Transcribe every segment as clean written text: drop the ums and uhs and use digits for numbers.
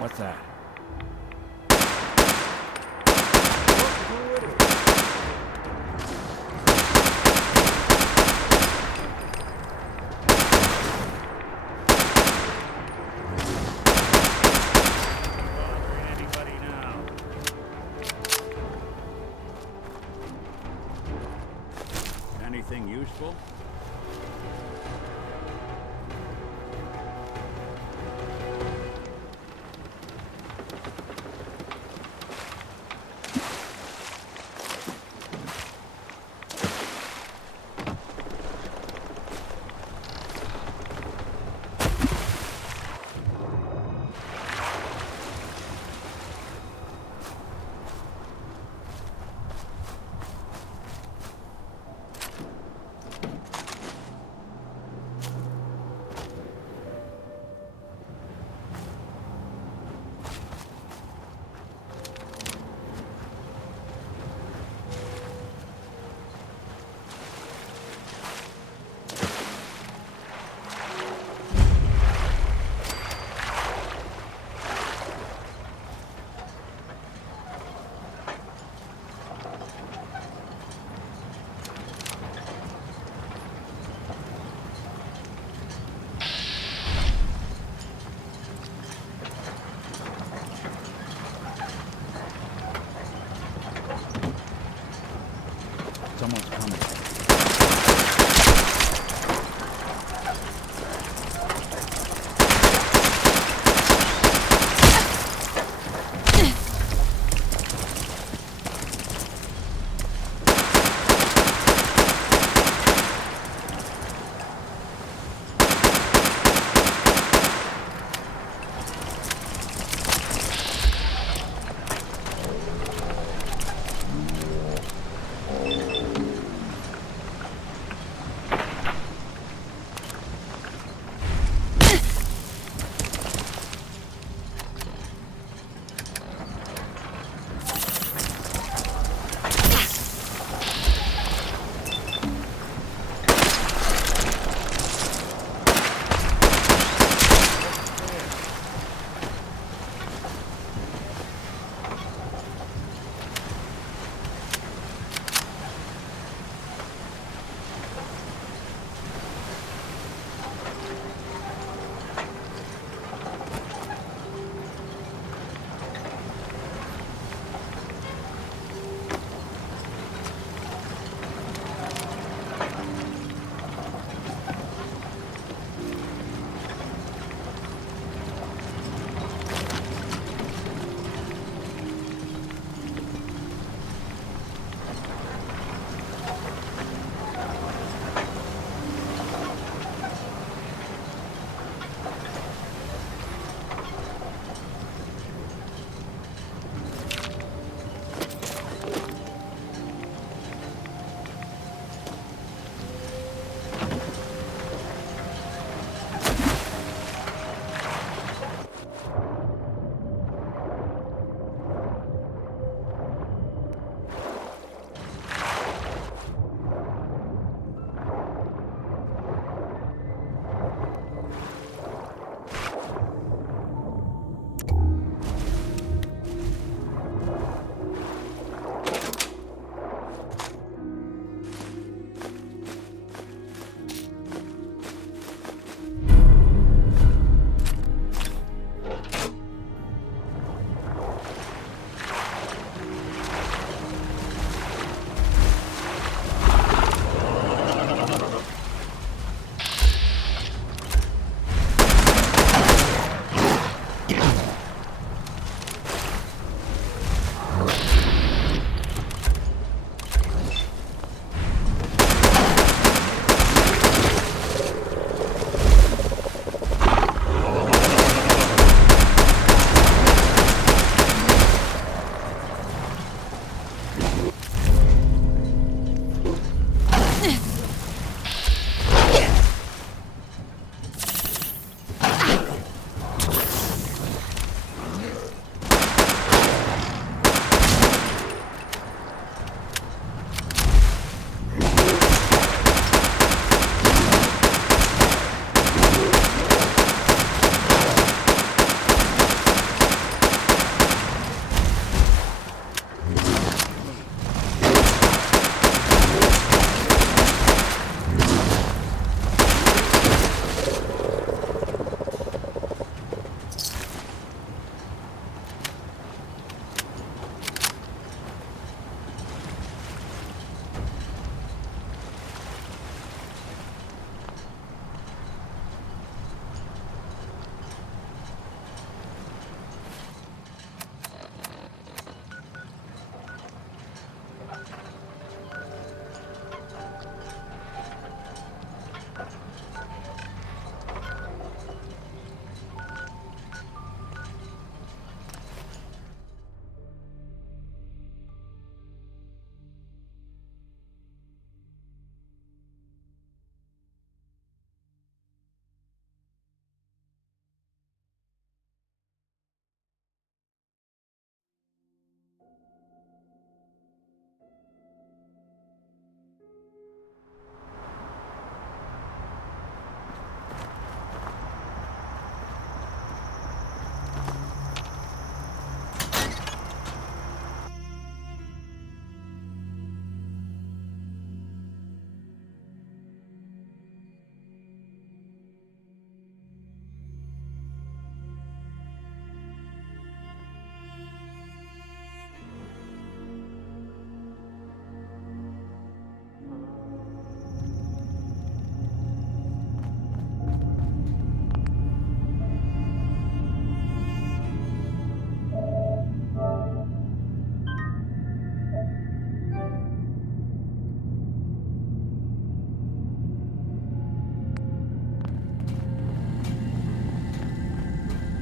What's that? Anything useful?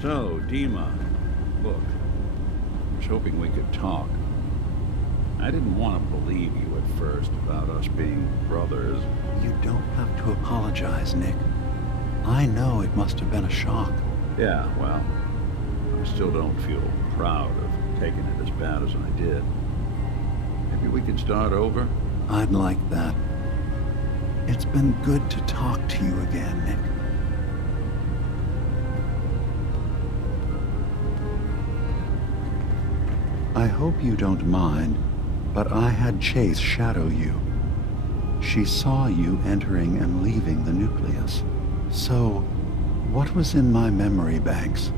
So, DIMA, look, I was hoping we could talk. I didn't want to believe you at first about us being brothers. You don't have to apologize, Nick. I know it must have been a shock. Yeah, well, I still don't feel proud of taking it as bad as I did. Maybe we could start over? I'd like that. It's been good to talk to you again, Nick. I hope you don't mind, but I had Chase shadow you. She saw you entering and leaving the nucleus. So, what was in my memory banks?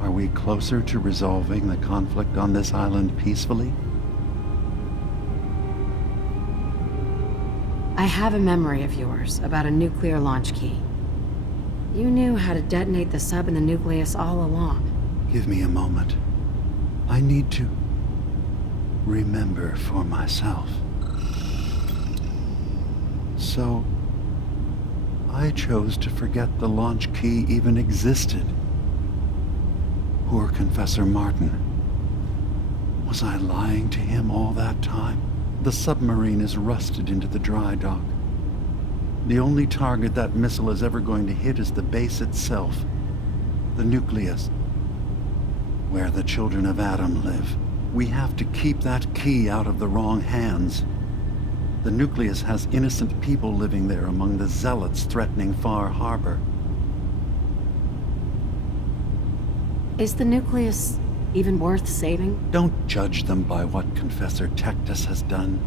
Are we closer to resolving the conflict on this island peacefully? I have a memory of yours about a nuclear launch key. You knew how to detonate the sub in the nucleus all along. Give me a moment. I need to remember for myself. So, I chose to forget the launch key even existed. Poor Confessor Martin. Was I lying to him all that time? The submarine is rusted into the dry dock. The only target that missile is ever going to hit is the base itself, the nucleus, where the children of Adam live. We have to keep that key out of the wrong hands. The nucleus has innocent people living there among the zealots threatening Far Harbor. Is the nucleus even worth saving? Don't judge them by what Confessor Tectus has done.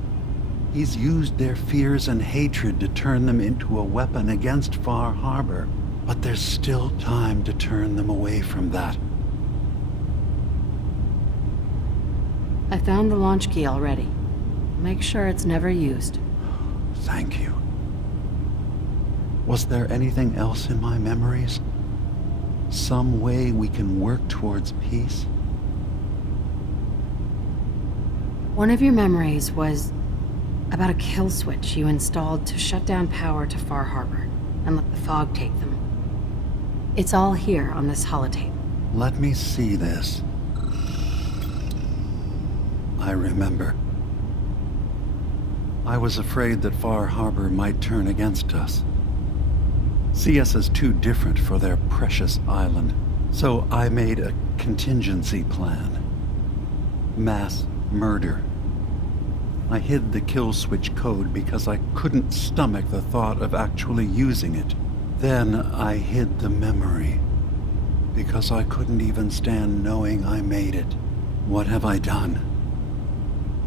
He's used their fears and hatred to turn them into a weapon against Far Harbor. But there's still time to turn them away from that. I found the launch key already. Make sure it's never used. Thank you. Was there anything else in my memories? Some way we can work towards peace? One of your memories was about a kill switch you installed to shut down power to Far Harbor and let the fog take them. It's all here on this holotape. Let me see this. I remember. I was afraid that Far Harbor might turn against us. See us as too different for their precious island. So I made a contingency plan. Mass murder. I hid the kill switch code because I couldn't stomach the thought of actually using it. Then I hid the memory because I couldn't even stand knowing I made it. What have I done?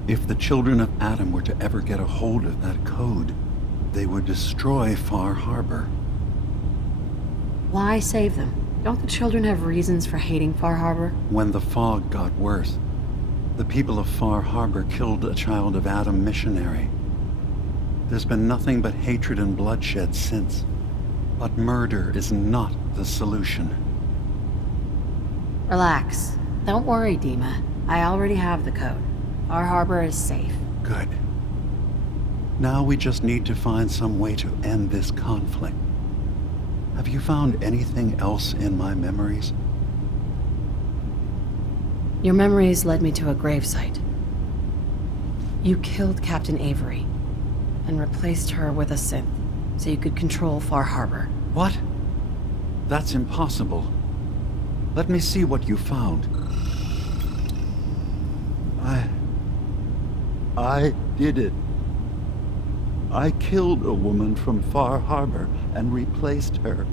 If the children of Adam were to ever get a hold of that code, they would destroy Far Harbor. Why save them? Don't the children have reasons for hating Far Harbor? When the fog got worse, the people of Far Harbor killed a child of Adam missionary. There's been nothing but hatred and bloodshed since. But murder is not the solution. Relax. Don't worry, DIMA. I already have the code. Far Harbor is safe. Good. Now we just need to find some way to end this conflict. Have you found anything else in my memories? Your memories led me to a gravesite. You killed Captain Avery and replaced her with a synth so you could control Far Harbor. What? That's impossible. Let me see what you found. I did it. I killed a woman from Far Harbor and replaced her.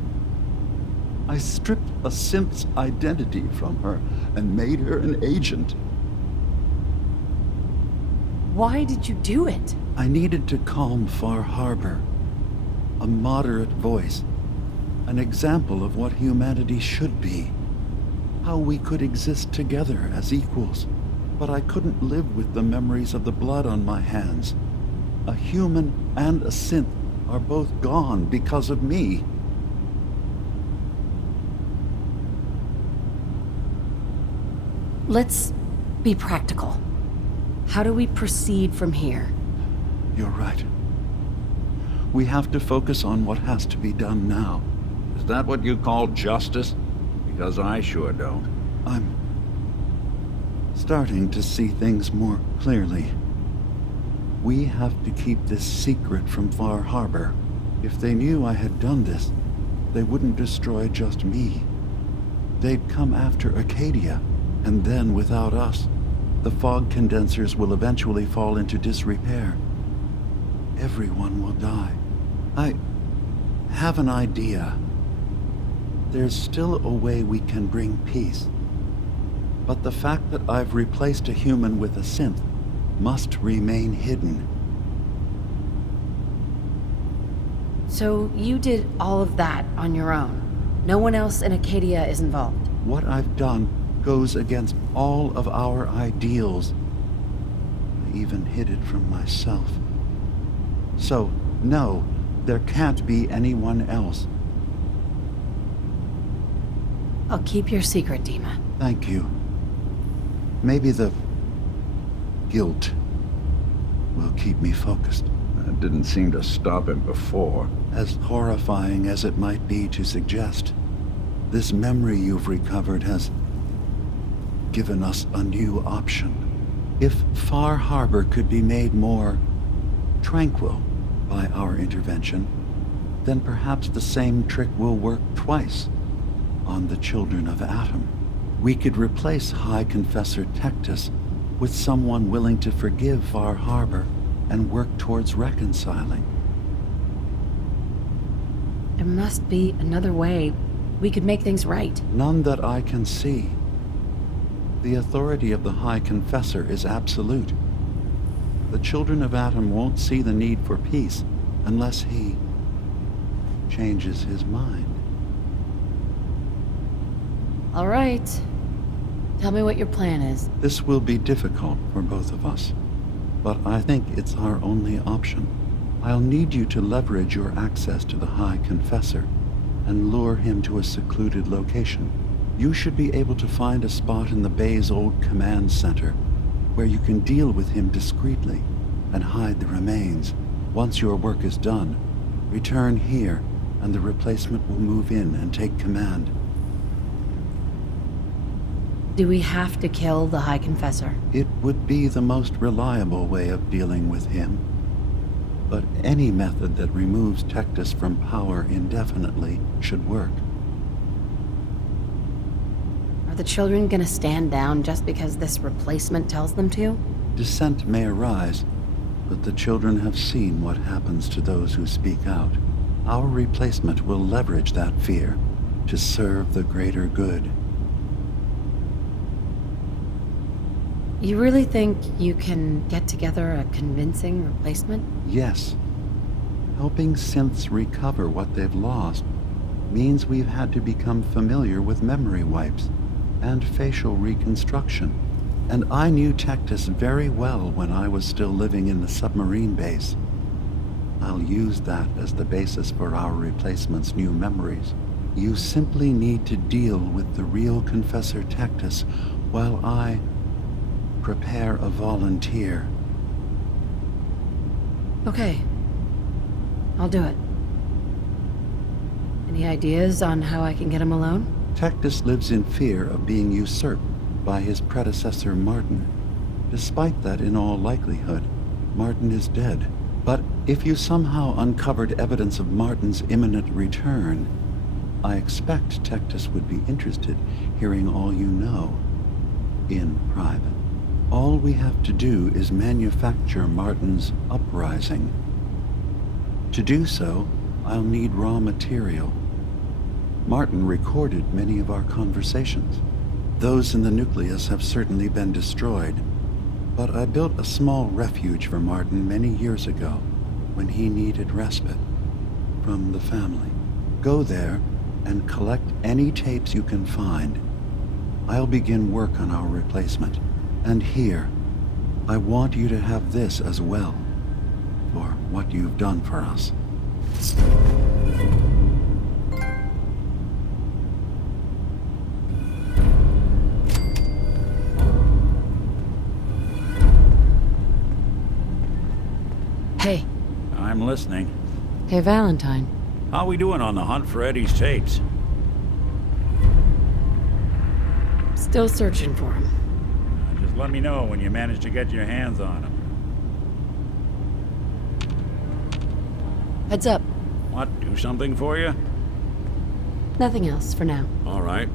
I stripped a synth's identity from her and made her an agent. Why did you do it? I needed to calm Far Harbor. A moderate voice. An example of what humanity should be. How we could exist together as equals. But I couldn't live with the memories of the blood on my hands. A human and a synth are both gone because of me. Let's be practical. How do we proceed from here? You're right. We have to focus on what has to be done now. Is that what you call justice? because I sure don't. I'm starting to see things more clearly. We have to keep this secret from Far Harbor. If they knew I had done this, they wouldn't destroy just me. They'd come after Acadia, and then without us, the fog condensers will eventually fall into disrepair. Everyone will die. I have an idea. There's still a way we can bring peace. But the fact that I've replaced a human with a synth must remain hidden. So you did all of that on your own? No one else in Acadia is involved? What I've done goes against all of our ideals. I even hid it from myself. So, no, there can't be anyone else. I'll keep your secret, DIMA. Thank you. Maybe the guilt will keep me focused. That didn't seem to stop him before. As horrifying as it might be to suggest, this memory you've recovered has given us a new option. If Far Harbor could be made more tranquil by our intervention, then perhaps the same trick will work twice on the children of Atom. We could replace High Confessor Tectus with someone willing to forgive Far Harbor and work towards reconciling. There must be another way we could make things right. None that I can see. The authority of the High Confessor is absolute. The children of Atom won't see the need for peace unless he changes his mind. All right. Tell me what your plan is. This will be difficult for both of us, but I think it's our only option. I'll need you to leverage your access to the High Confessor and lure him to a secluded location. You should be able to find a spot in the Bay's old command center where you can deal with him discreetly and hide the remains. Once your work is done, return here and the replacement will move in and take command. Do we have to kill the High Confessor? It would be the most reliable way of dealing with him. But any method that removes Tectus from power indefinitely should work. Are the children gonna stand down just because this replacement tells them to? Dissent may arise, but the children have seen what happens to those who speak out. Our replacement will leverage that fear to serve the greater good. You really think you can get together a convincing replacement? Yes. Helping synths recover what they've lost means we've had to become familiar with memory wipes and facial reconstruction. And I knew Tectus very well when I was still living in the submarine base. I'll use that as the basis for our replacement's new memories. You simply need to deal with the real Confessor Tectus while I prepare a volunteer. Okay. I'll do it. Any ideas on how I can get him alone? Tectus lives in fear of being usurped by his predecessor Martin. Despite that, in all likelihood, Martin is dead. But if you somehow uncovered evidence of Martin's imminent return, I expect Tectus would be interested hearing all you know in private. All we have to do is manufacture Martin's uprising. To do so, I'll need raw material. Martin recorded many of our conversations. Those in the nucleus have certainly been destroyed, but I built a small refuge for Martin many years ago when he needed respite from the family. Go there and collect any tapes you can find. I'll begin work on our replacement. And here, I want you to have this as well, for what you've done for us. Hey. I'm listening. Hey, Valentine. How we doing on the hunt for Eddie's tapes? Still searching for him. Just let me know when you manage to get your hands on him. Heads up. What, do something for you? Nothing else for now. All right.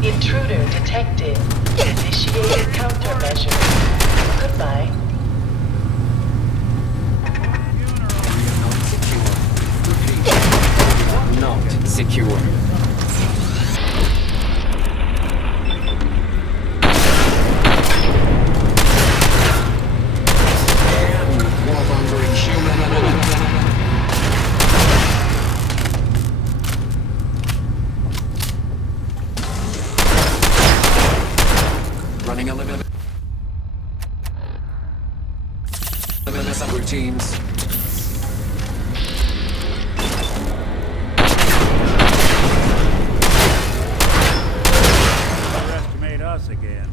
Intruder detected. Initiate countermeasure. Goodbye. Not secure. Running a limit. Limitless routines. Underestimate us again.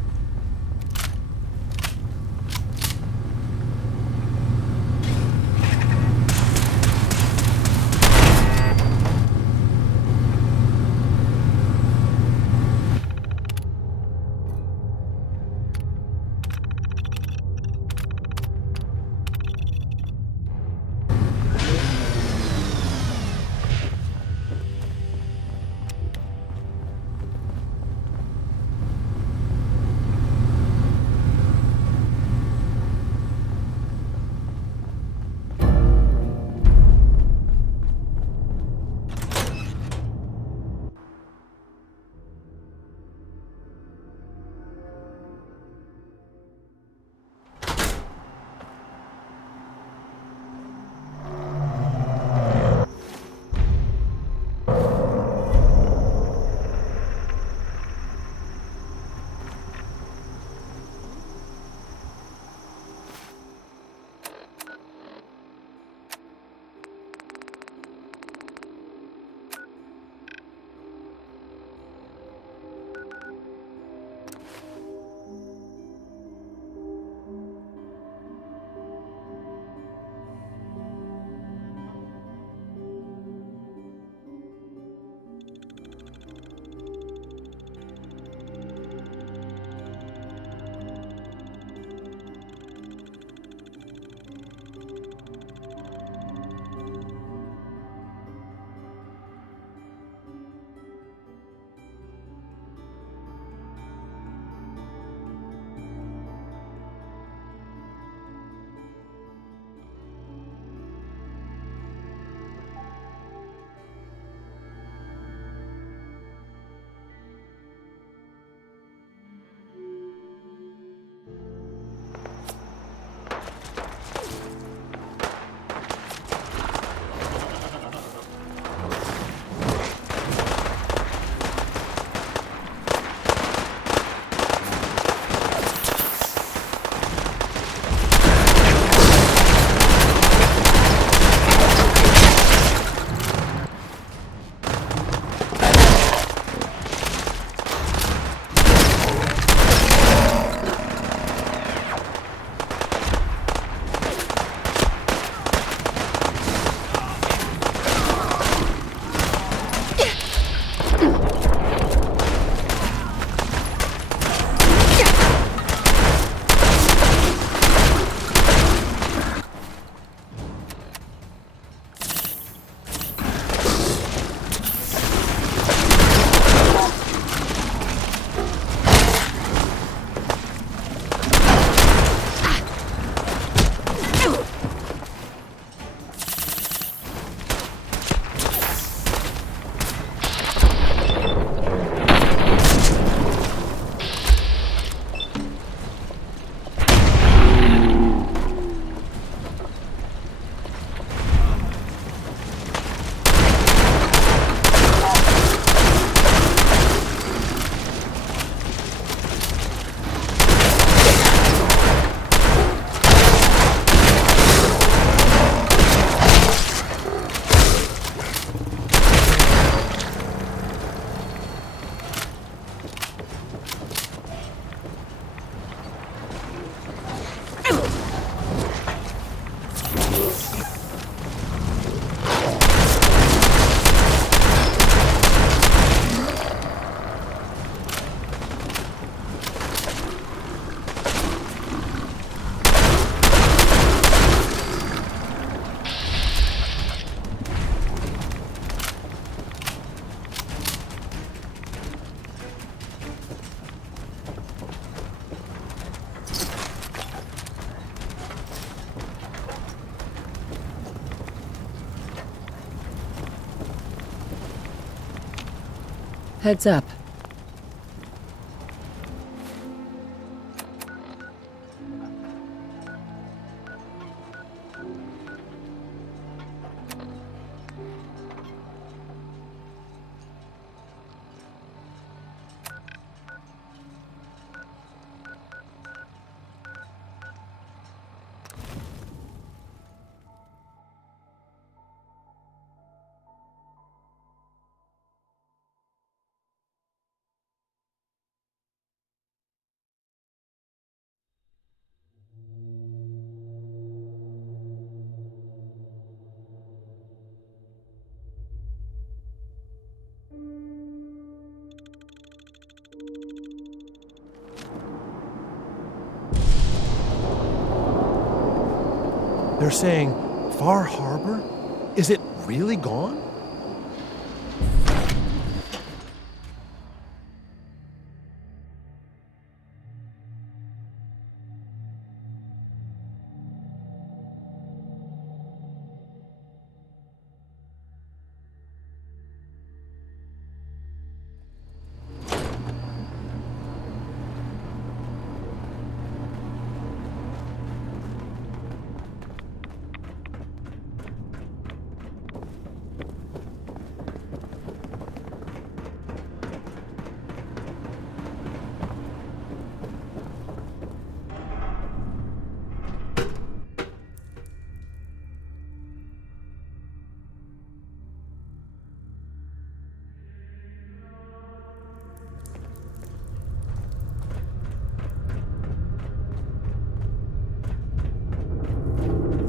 Heads up. They're saying Far Harbor? Is it really gone?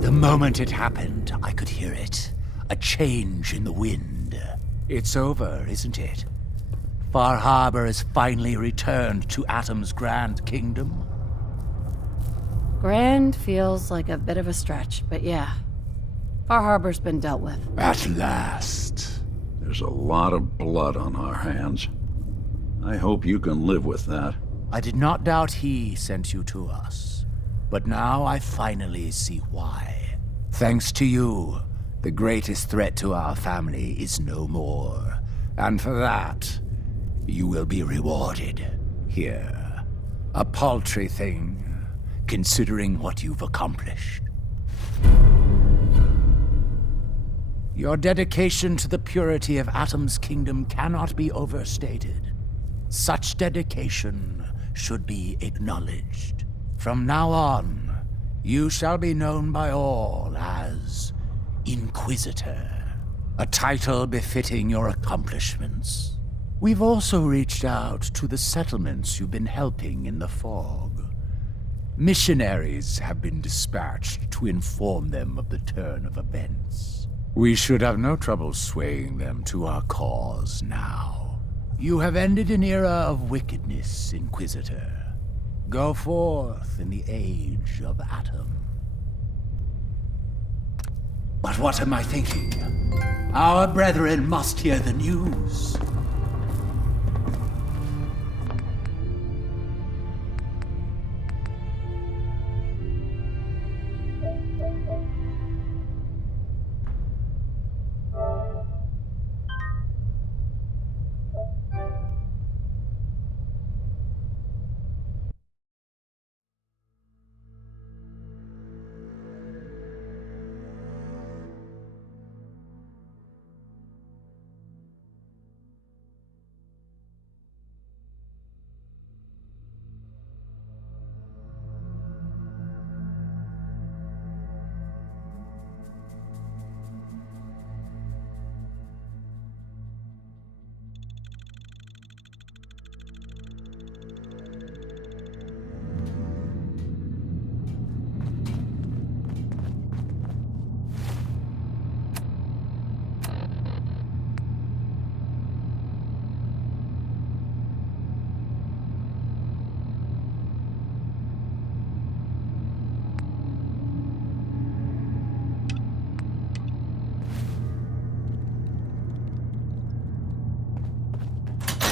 The moment it happened, I could hear it. A change in the wind. It's over, isn't it? Far Harbor has finally returned to Atom's Grand Kingdom. Grand feels like a bit of a stretch, but yeah. Far Harbor's been dealt with. At last. There's a lot of blood on our hands. I hope you can live with that. I did not doubt he sent you to us. But now I finally see why. Thanks to you, the greatest threat to our family is no more. And for that, you will be rewarded. Here. A paltry thing, considering what you've accomplished. Your dedication to the purity of Atom's kingdom cannot be overstated. Such dedication should be acknowledged. From now on, you shall be known by all as Inquisitor, a title befitting your accomplishments. We've also reached out to the settlements you've been helping in the fog. Missionaries have been dispatched to inform them of the turn of events. We should have no trouble swaying them to our cause now. You have ended an era of wickedness, Inquisitor. Go forth in the age of Atom. But what am I thinking? Our brethren must hear the news.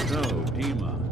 So, DIMA,